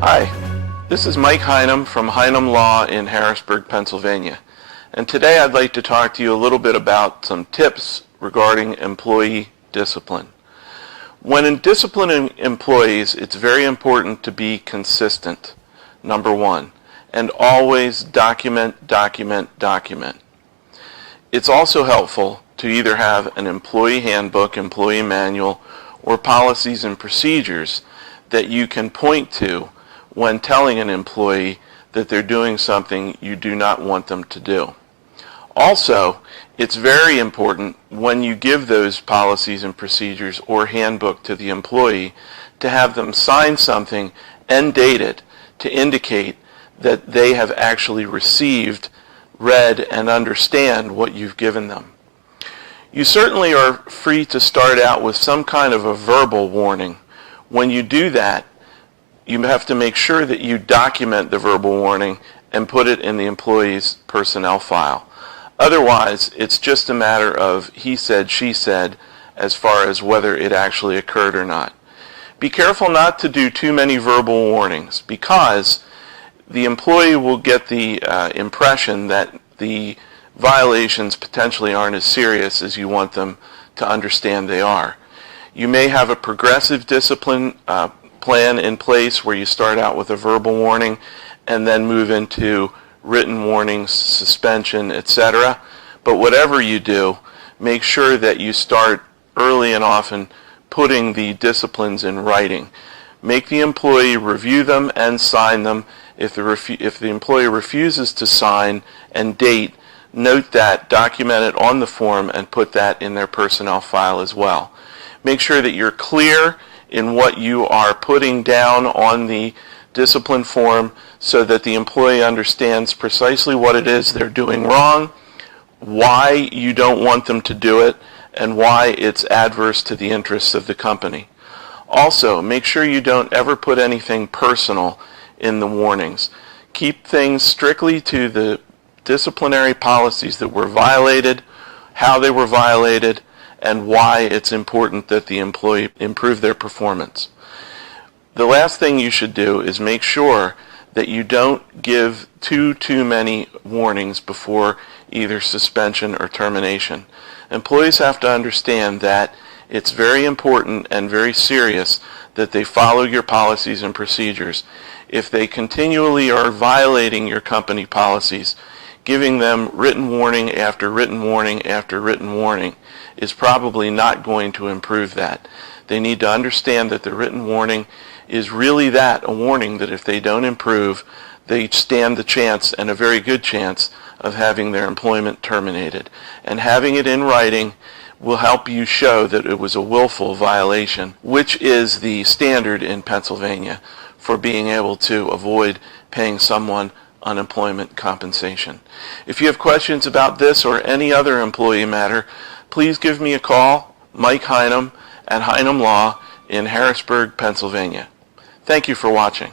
Hi, this is Mike Heinum from Heinum Law in Harrisburg, Pennsylvania. And today I'd like to talk to you a little bit about some tips regarding employee discipline. When disciplining employees, it's very important to be consistent, number one, and always document, document, document. It's also helpful to either have an employee handbook, employee manual, or policies and procedures that you can point to when telling an employee that they're doing something you do not want them to do. Also, it's very important when you give those policies and procedures or handbook to the employee to have them sign something and date it to indicate that they have actually received, read, and understand what you've given them. You certainly are free to start out with some kind of a verbal warning. When you do that, you have to make sure that you document the verbal warning and put it in the employee's personnel file. Otherwise, it's just a matter of he said, she said, as far as whether it actually occurred or not. Be careful not to do too many verbal warnings, because the employee will get the impression that the violations potentially aren't as serious as you want them to understand they are. You may have a progressive discipline plan in place where you start out with a verbal warning and then move into written warnings, suspension, etc. But whatever you do, make sure that you start early and often putting the disciplines in writing. Make the employee review them and sign them. If the employee refuses to sign and date, note that, document it on the form, and put that in their personnel file as well. Make sure that you're clear in what you are putting down on the discipline form so that the employee understands precisely what it is they're doing wrong, why you don't want them to do it, and why it's adverse to the interests of the company. Also, make sure you don't ever put anything personal in the warnings. Keep things strictly to the disciplinary policies that were violated, how they were violated, and why it's important that the employee improve their performance. The last thing you should do is make sure that you don't give too many warnings before either suspension or termination. Employees have to understand that it's very important and very serious that they follow your policies and procedures. If they continually are violating your company policies, giving them written warning after written warning after written warning is probably not going to improve that. They need to understand that the written warning is really that, a warning that if they don't improve, they stand the chance, and a very good chance, of having their employment terminated. And having it in writing will help you show that it was a willful violation, which is the standard in Pennsylvania for being able to avoid paying someone unemployment compensation. If you have questions about this or any other employee matter, please give me a call, Mike Heinum at Heinum Law in Harrisburg, Pennsylvania. Thank you for watching.